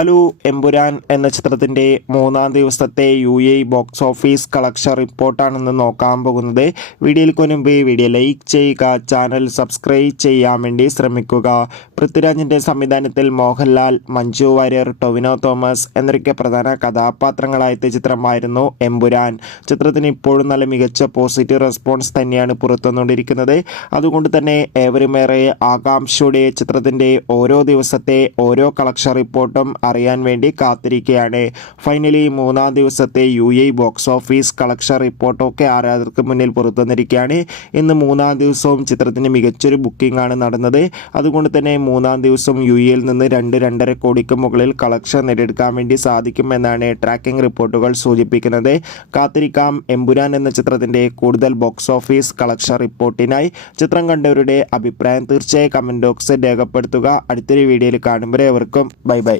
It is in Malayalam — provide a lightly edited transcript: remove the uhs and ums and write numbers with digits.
അലു എമ്പുരാൻ എന്ന ചിത്രത്തിൻ്റെ മൂന്നാം ദിവസത്തെ UAE ബോക്സ് ഓഫീസ് കളക്ഷൻ റിപ്പോർട്ടാണെന്ന് നോക്കാൻ പോകുന്നത്. വീഡിയോയ്ക്ക് മുൻപ് വീഡിയോ ലൈക്ക് ചെയ്യുക, ചാനൽ സബ്സ്ക്രൈബ് ചെയ്യാൻ വേണ്ടി ശ്രമിക്കുക. പൃഥ്വിരാജിൻ്റെ സംവിധാനത്തിൽ മോഹൻലാൽ, മഞ്ജു വാര്യർ, ടൊവിനോ തോമസ് എന്നൊക്കെ പ്രധാന കഥാപാത്രങ്ങളായെത്തിയ ചിത്രമായിരുന്നു എമ്പുരാൻ. ചിത്രത്തിന് ഇപ്പോഴും നല്ല മികച്ച പോസിറ്റീവ് റെസ്പോൺസ് തന്നെയാണ് പുറത്തുവന്നുകൊണ്ടിരിക്കുന്നത്. അതുകൊണ്ട് തന്നെ ഏവരുമേറെ ആകാംക്ഷയോടെ ചിത്രത്തിൻ്റെ ഓരോ ദിവസത്തെ ഓരോ കളക്ഷൻ റിപ്പോർട്ടും അറിയാൻ വേണ്ടി കാത്തിരിക്കുകയാണ്. ഫൈനലി മൂന്നാം ദിവസത്തെ UAE ബോക്സ് ഓഫീസ് കളക്ഷൻ റിപ്പോർട്ടൊക്കെ ആരാധകർക്ക് മുന്നിൽ പുറത്തുവന്നിരിക്കുകയാണ്. ഇന്ന് മൂന്നാം ദിവസവും ചിത്രത്തിന് മികച്ചൊരു ബുക്കിംഗ് ആണ് നടന്നത്. അതുകൊണ്ട് തന്നെ മൂന്നാം ദിവസം UAEയിൽ നിന്ന് 2-2.5 കോടിക്ക് മുകളിൽ കളക്ഷൻ നേടിയെടുക്കാൻ വേണ്ടി സാധിക്കുമെന്നാണ് ട്രാക്കിംഗ് റിപ്പോർട്ടുകൾ സൂചിപ്പിക്കുന്നത്. കാത്തിരിക്കാം എമ്പുരാൻ എന്ന ചിത്രത്തിൻ്റെ കൂടുതൽ ബോക്സ് ഓഫീസ് കളക്ഷൻ റിപ്പോർട്ടിനായി. ചിത്രം കണ്ടവരുടെ അഭിപ്രായം തീർച്ചയായും കമൻറ്റ് ബോക്സിൽ രേഖപ്പെടുത്തുക. അടുത്തൊരു വീഡിയോയിൽ കാണുമ്പോൾ ഏവർക്കും ബൈ ബൈ.